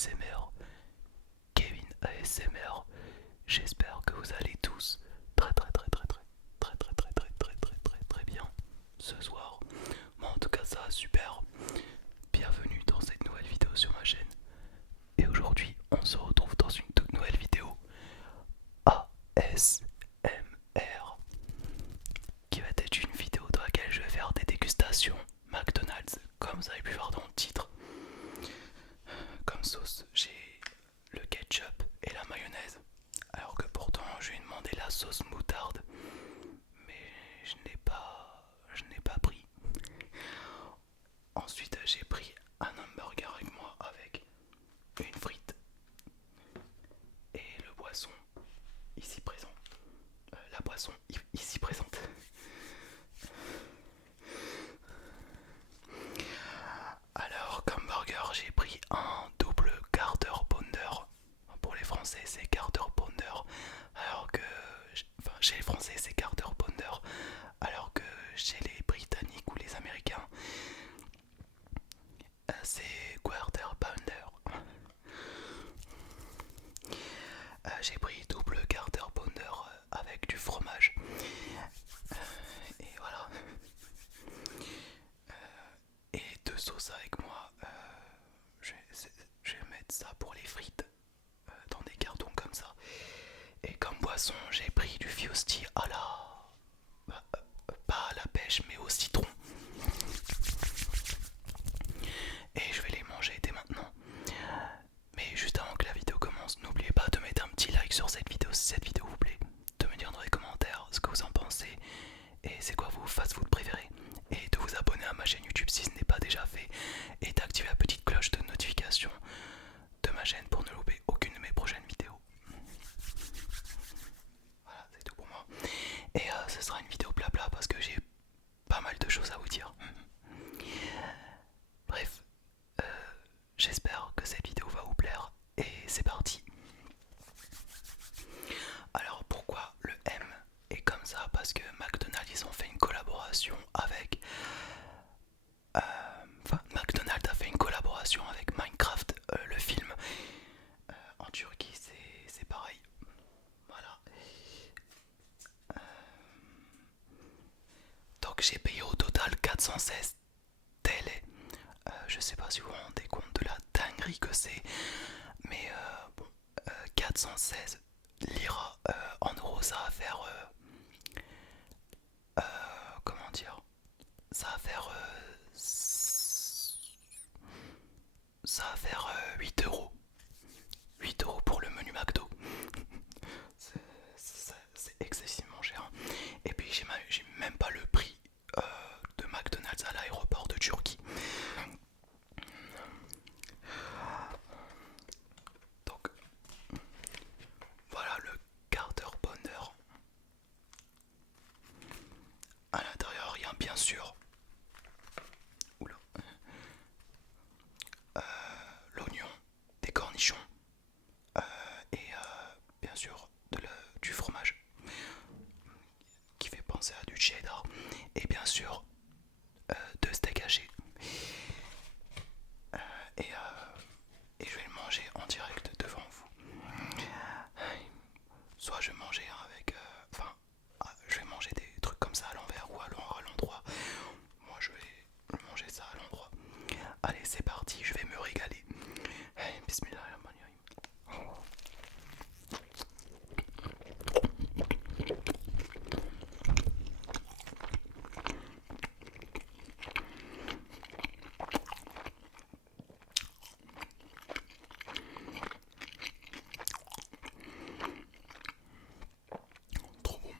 ASMR, Kevin ASMR. J'espère que vous allez tous très très très très très très très très très très très très très bien ce soir. Moi en tout cas ça va super. Bienvenue dans cette nouvelle vidéo sur ma chaîne. Et aujourd'hui on se retrouve dans une toute nouvelle vidéo ASMR qui va être une vidéo dans laquelle je vais faire des dégustations McDonald's comme vous avez pu voir dans le titre. Comme sauce, j'ai le ketchup et la mayonnaise. Alors que pourtant, je lui ai demandé la sauce moutarde. Mais je n'ai pas pris. Ensuite, j'ai pris un hamburger avec moi avec une frite et le boisson ici présent. La boisson ici présente. Alors, comme burger, j'ai pris un double Quarter Pounder. Pour les Français, c'est Quarter Pounder. Alors que. Enfin, chez les Français, c'est Quarter Pounder. Alors que chez les Britanniques ou les Américains, c'est Quarter Pounder. J'ai pris double Quarter Pounder avec du fromage. Et voilà. Et deux sauces avec moi. Je vais mettre ça pour les frites dans des cartons comme ça. Et comme boisson, j'ai pris du Fiosti à la. Pas à la pêche, mais au citron. Et je vais les manger dès maintenant. Mais juste avant que la vidéo commence, n'oubliez pas de mettre un petit like sur cette vidéo si cette vidéo vous plaît. De me dire dans les commentaires ce que vous en pensez et c'est quoi vos fast-food préférés. Et de vous abonner à ma chaîne YouTube si ce n'est pas déjà fait. Et d'activer la petite cloche de notification de ma chaîne pour ne louper aucune de mes prochaines vidéos. Voilà, c'est tout pour moi. Et ce sera une vidéo blabla parce que j'ai pas mal de choses à vous dire. Bref, j'espère que cette vidéo va vous plaire et c'est parti. Alors pourquoi le M est comme ça? Parce que McDonald's ils ont fait une collaboration avec... McDonald's a fait une collaboration avec Minecraft, le film. En Turquie c'est pareil. Voilà. Donc j'ai payé au total 416 TL. Je sais pas si vous vous rendez compte de la dinguerie que c'est. Mais bon, 416 lira en euros ça va faire... comment dire? Ça va faire... ça va faire 8 euros. 8 euros pour le menu McDo. C'est excessivement cher. Et puis j'ai même pas le prix de McDonald's à l'aéroport de Turquie. Donc voilà le Quarter Pounder. À l'intérieur il y a bien sûr oula, l'oignon, des cornichons et bien sûr du fromage qui fait penser à du cheddar et bien sûr deux steaks hachés et, et je vais le manger en direct devant vous. Soit je vais manger avec je vais manger des trucs comme ça à l'envers ou à l'endroit. Moi je vais manger ça à l'endroit. Allez c'est parti, je vais me régaler. Hey, bismillahirrahmanirrahim. Trop bon.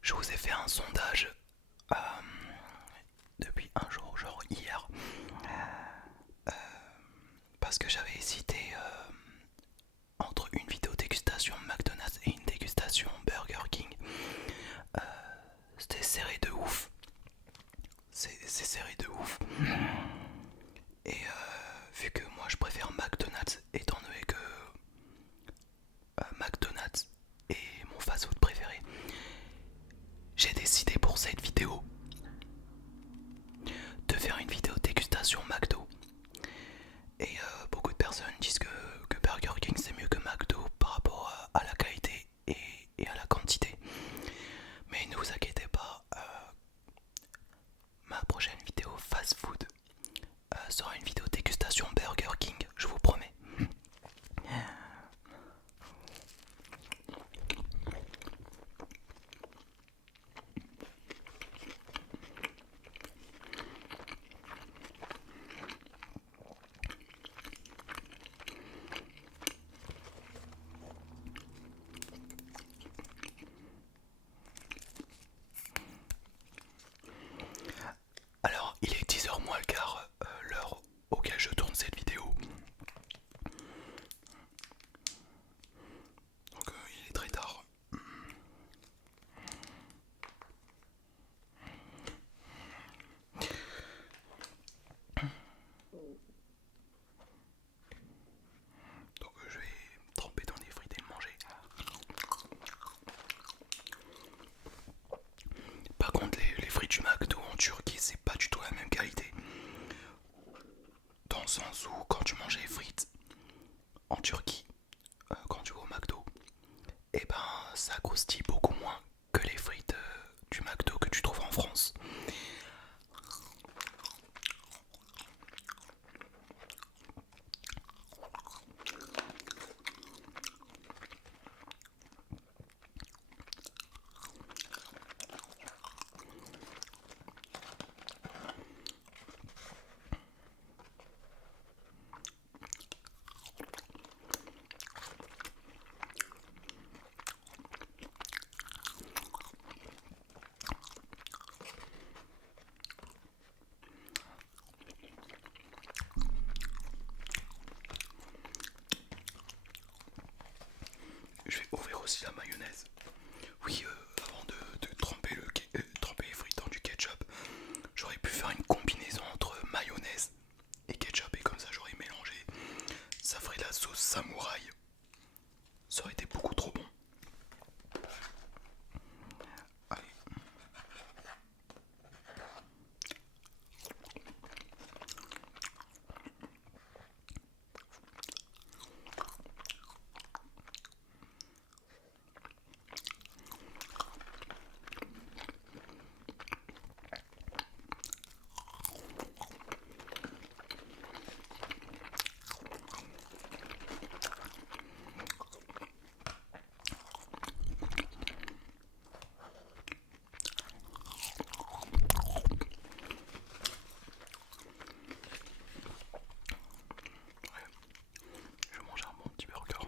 Je vous ai fait un sondage depuis un jour, genre hier, parce que j'avais hésité entre une vidéo dégustation McDonald's et une dégustation Burger King. C'était serré de ouf. C'est serré de ouf. Et vu que moi je préfère McDonald's, étant donné que McDonald's est mon fast-food préféré, j'ai décidé pour cette vidéo frites du McDo en Turquie, c'est pas du tout la même qualité. Dans le sens où quand tu manges les frites en Turquie, quand tu vas au McDo, et ben ça croustille beaucoup moins que les frites du McDo que tu trouves en France. Je vais ouvrir aussi la mayonnaise. Oui, avant de tremper les frites dans du ketchup, j'aurais pu faire une combinaison entre mayonnaise et ketchup et comme ça j'aurais mélangé. Ça ferait la sauce samouraï. Ça aurait été beaucoup trop bon. Allez. Je vais manger un bon petit burger.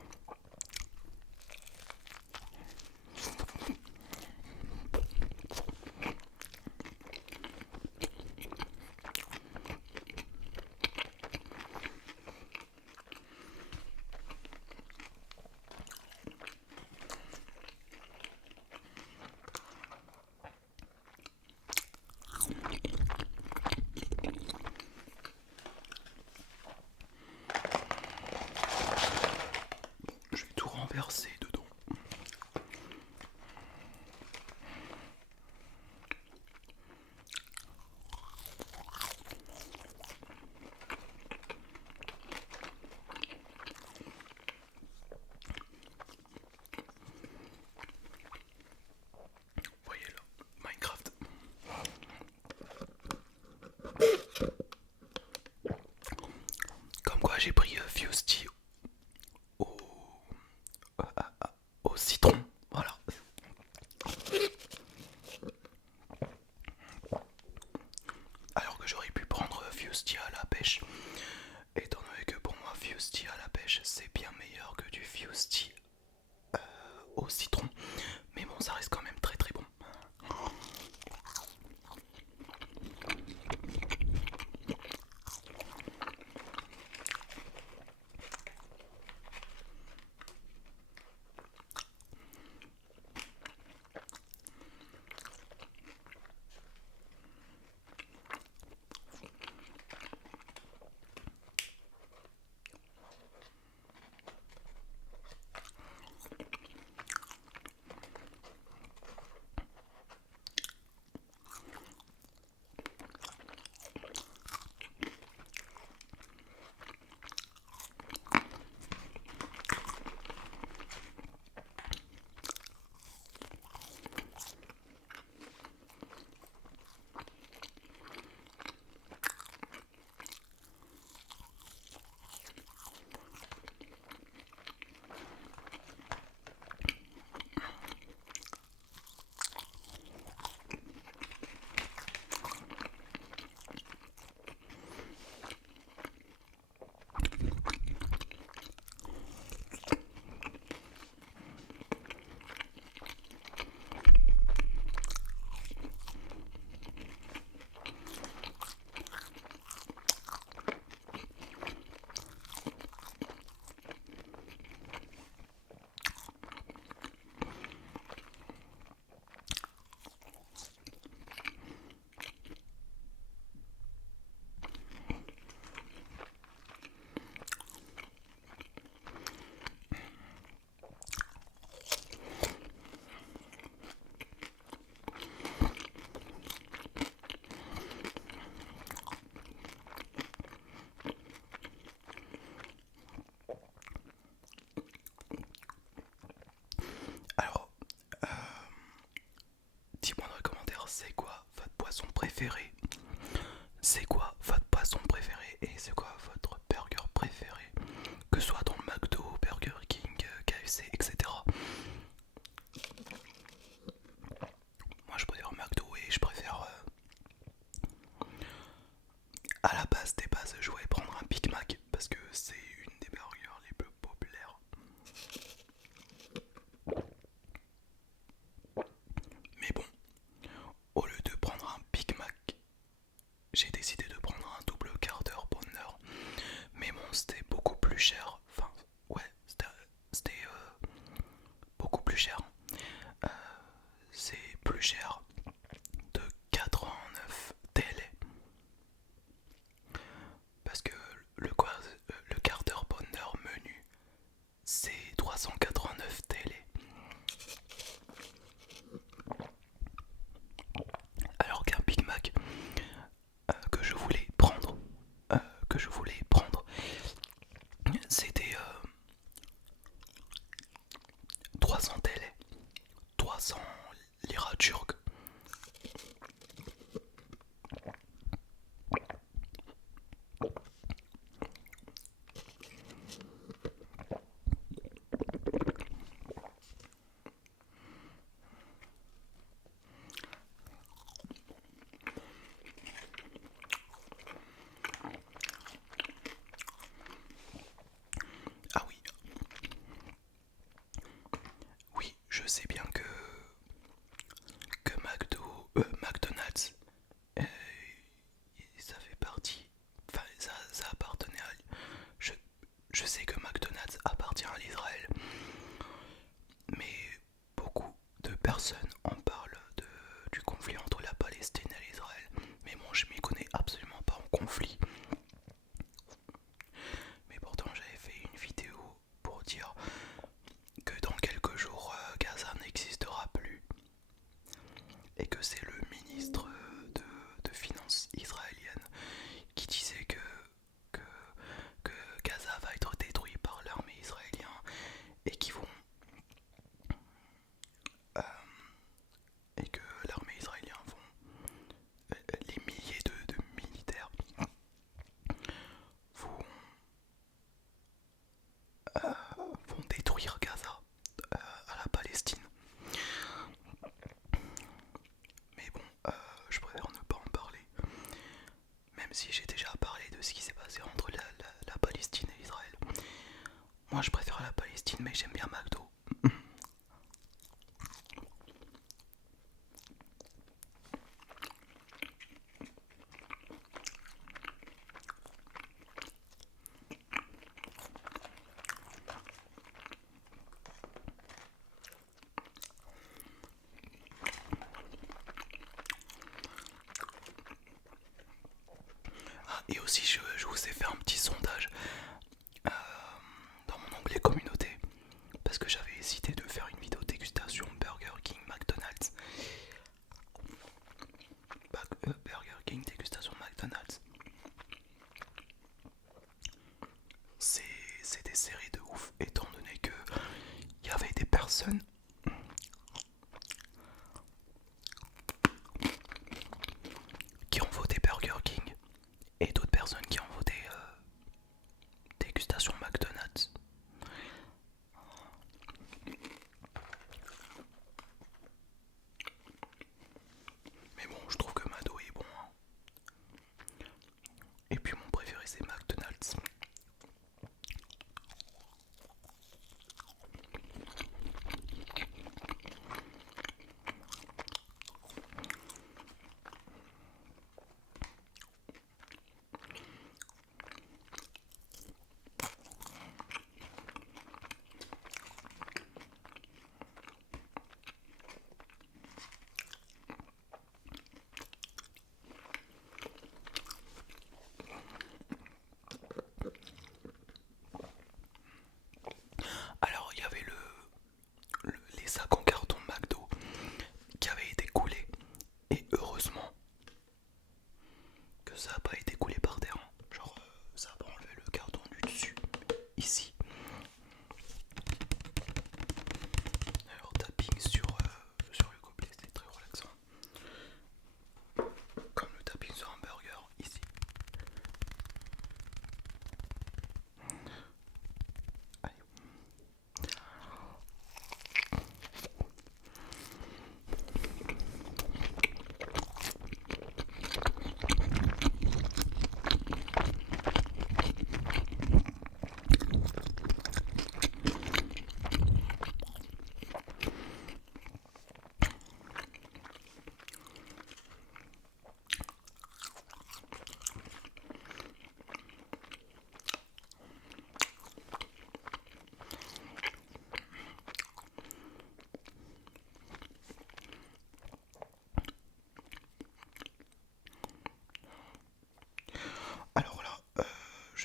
Je vais tout renverser dedans. Voyez là, Minecraft. Comme quoi j'ai pris Fusty au, au citron. Voilà. Alors que j'aurais pu prendre Fusty à la pêche. Étant donné que pour moi Fusty à la pêche c'est bien meilleur que du Fusty au citron. Mais bon, ça reste quand même très très bon. Dis-moi dans les commentaires, c'est quoi votre poisson préféré? C'est quoi votre poisson préféré? Et c'est quoi votre burger préféré? Que ce soit dans le McDo, Burger King, KFC, etc. Moi je préfère McDo et je préfère à la base des bases je voulais prendre un Big Mac parce que c'est une des burgers les plus populaires. Mais bon, au lieu de prendre un Big Mac, j'ai décidé de prendre un double quarter pounder. Mais bon, c'était beaucoup plus cher. Enfin, ouais, c'était beaucoup plus cher. Euh, c'est plus cher de 89 TL. Parce que le quarter pounder menu, c'est 389 TL. Alors qu'un Big Mac que je voulais prendre, euh, que je voulais prendre, c'était 300 TL, 300 lira turcs. Ah oui, oui, je sais bien que McDonald's, euh, ça fait partie, enfin ça appartenait à, je, je sais que McDonald's appartient à l'Israël, mais beaucoup de personnes en parlent du conflit entre la Palestine et l'Israël. Mais bon, je m'y connais absolument pas en conflit. Mais pourtant, j'avais fait une vidéo pour dire que dans quelques jours, Gaza n'existera plus. Et que c'est le ministre de Finances israélienne qui disait que, que Gaza va être détruit par l'armée israélienne et qu'ils vont euh, et que l'armée israélienne les milliers de militaires vont, vont détruire Gaza à la Palestine. Mais bon, je préfère ne pas en parler, même si j'ai déjà parlé de ce qui s'est passé entre la Palestine et Israël. Moi je préfère la Palestine, mais j'aime bien McDo. Ah, et aussi je vous ai fait un petit sondage euh, dans mon onglet communauté parce que j'avais hésité de faire une vidéo dégustation Burger King, McDonald's. Burger King dégustation McDonald's. C'est des séries de ouf étant donné que il y avait des personnes qui ont voté Burger King et d'autres personnes qui ont voté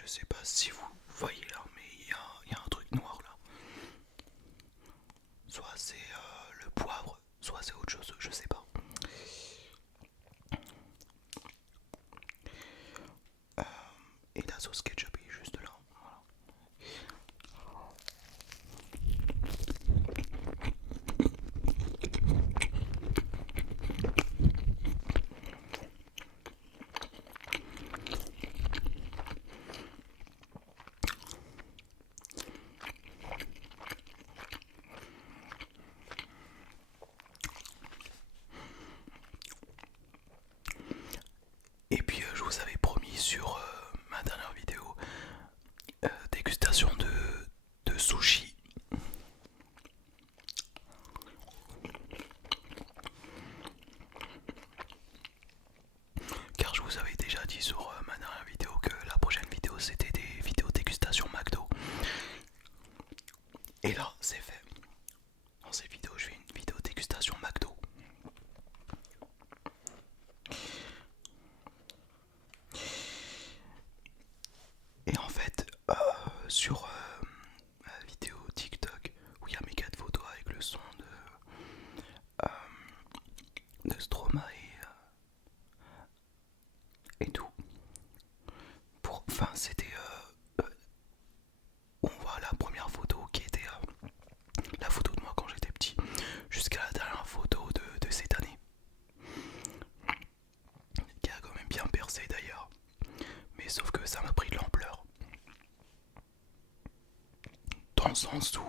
sais pas si vous voyez là, mais il y a un truc noir là. Soit c'est le poivre, soit c'est autre chose, je sais pas. Et la sauce ketchup est juste là. Voilà. Et puis je vous avais promis sur ma dernière vidéo dégustation de sushi. Car je vous avais déjà dit sur ma dernière vidéo que la prochaine vidéo c'était des vidéos dégustation McDo. Et là c'est fait. Dans cette vidéo je fais une vidéo dégustation McDo. Et en fait sur ma vidéo TikTok où il y a mes 4 photos avec le son de Stromae et tout. Enfin c'était on voit la première photo qui était la photo de moi quand j'étais petit, jusqu'à la dernière photo de cette année, qui a quand même bien percé d'ailleurs, mais sauf que ça m'a pris de l'ampleur, dans le sens où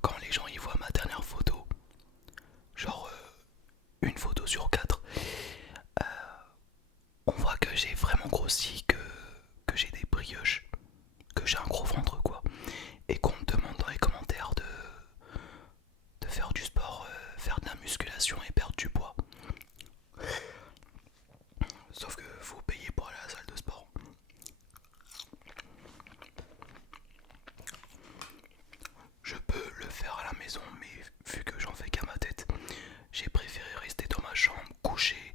quand les gens y voient ma dernière photo, genre une photo sur 4, on voit que j'ai vraiment grossi, que j'ai des brioches, que j'ai un gros ventre quoi, et qu'on me demande dans les commentaires de faire du sport, faire de la musculation et perdre du poids. Sauf que faut payer pour aller à la salle de sport. Je peux le faire à la maison, mais vu que j'en fais qu'à ma tête, j'ai préféré rester dans ma chambre, coucher,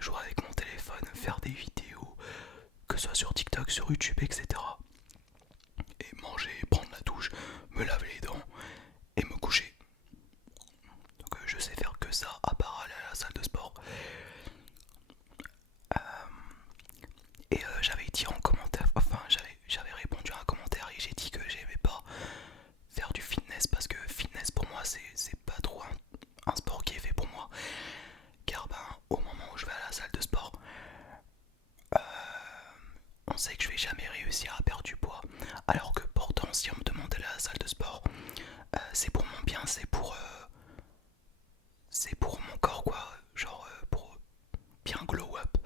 jouer avec mon téléphone, faire des vidéos, que ce soit sur TikTok, sur YouTube, etc. Et manger, prendre la douche, me laver les dents et me coucher. Donc je sais faire que ça, à part aller à la salle de sport. Et j'avais dit en commentaire, enfin j'avais répondu à un commentaire et j'ai dit que j'aimais pas faire du fitness parce que fitness pour moi c'est pas trop un sport qui est fait pour moi. Car ben au moment où je vais à la salle de sport, on sait que je vais jamais réussir à perdre du poids. Alors que pourtant si on me demande d'aller à la salle de sport, c'est pour mon bien, c'est pour mon corps quoi, genre pour bien glow up.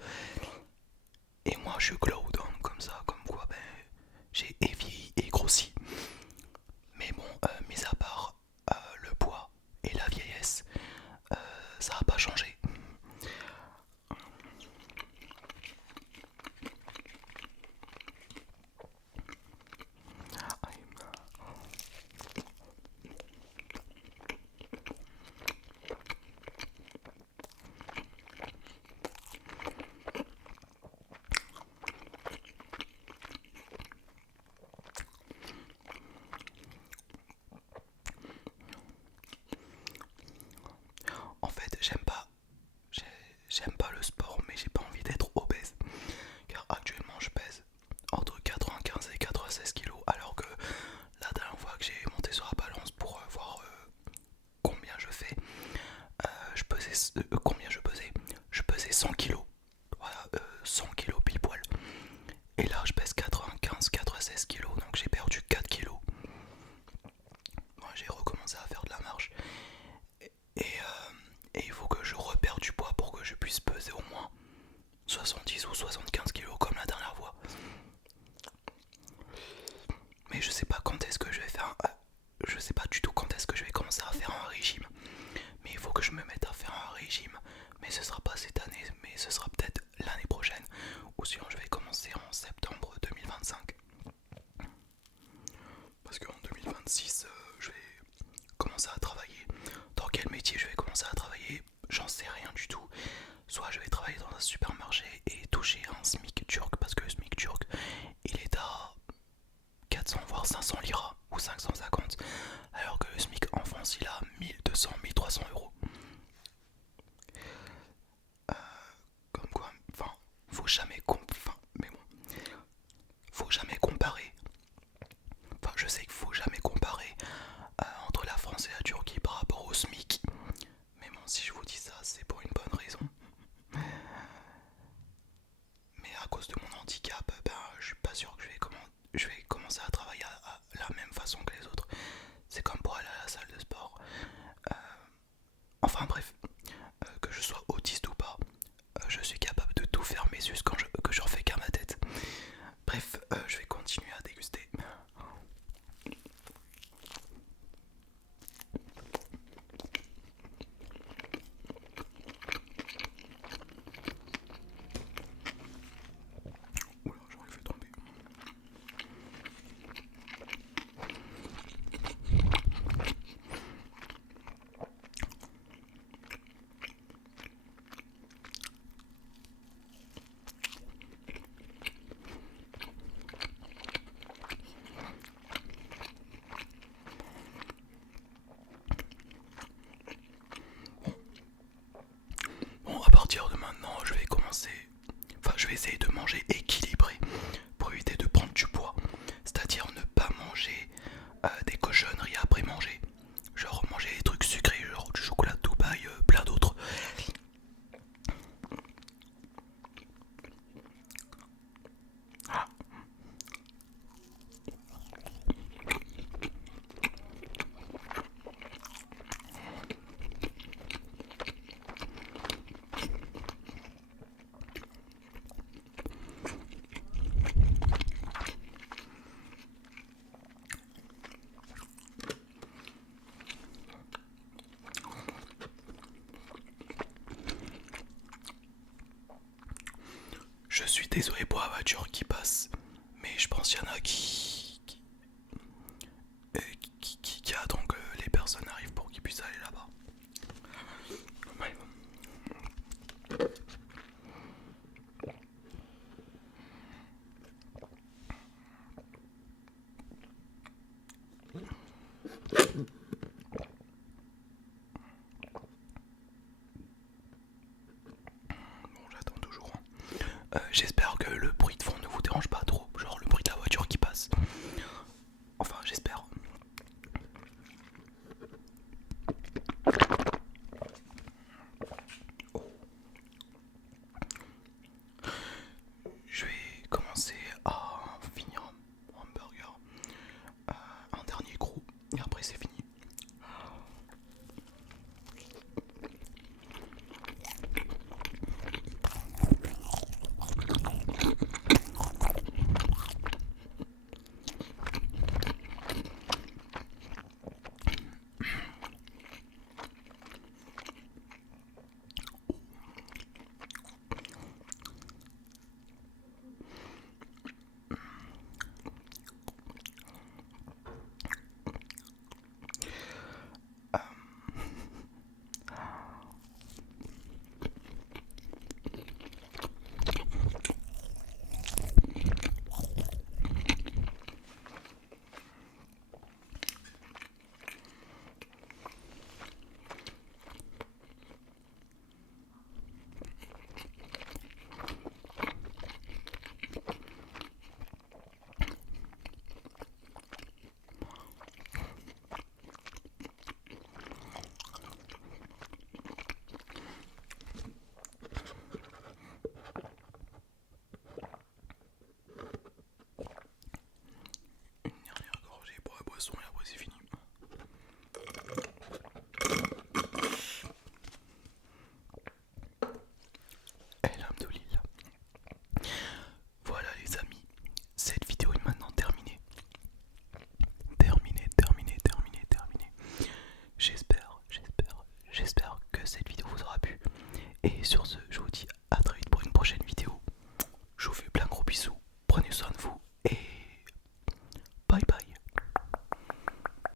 Et moi je glow down comme ça, comme quoi ben j'ai vieilli et grossi. Mais bon, mis à part le poids et la vieillesse, ça n'a pas changé. En fait, j'aime pas le sport, mais j'ai pas envie d'être obèse. Car actuellement, je pèse entre 95 et 96 kilos, alors que la dernière fois que j'ai monté sur la balance pour voir combien je fais, combien je pesais. Je pesais 100 kilos. Voilà, 100 kilos pile poil. Et là, je pèse 95, 96 kilos, donc j'ai perdu 4 kilos. Moi, j'ai recommencé à faire de la marche. Et il faut que je repère du poids pour que je puisse peser au moins 70 ou 75 kilos comme la dernière fois. Mais je sais pas quand est-ce que je vais faire je sais pas du tout quand est-ce que je vais commencer à faire un régime. Mais il faut que je me mette à faire un régime. Mais ce sera pas cette année, mais ce sera peut-être l'année prochaine. Ou sinon je vais commencer en septembre 2025. Parce qu'en 2026, je vais commencer à travailler. Dans quel métier je vais commencer à travailler, j'en sais rien du tout. Soit je vais travailler dans un supermarché et toucher un SMIC turc, parce que le SMIC Enfin bref, que je sois autiste ou pas, je suis capable de tout faire mes us que je refais qu'à ma tête. Bref, je vais continuer à déguster. Oula, j'aurais fait tomber. Bon, à partir de maintenant, je vais commencer. Enfin, je vais essayer de manger équilibré pour éviter de prendre du poids. C'est-à-dire ne pas manger des cochonneries après manger. Genre manger des trucs sucrés, genre du chocolat de Dubaï, plein d'autres. Ah. Je suis désolé pour la voiture qui passe, mais je pense qu'il y en a qui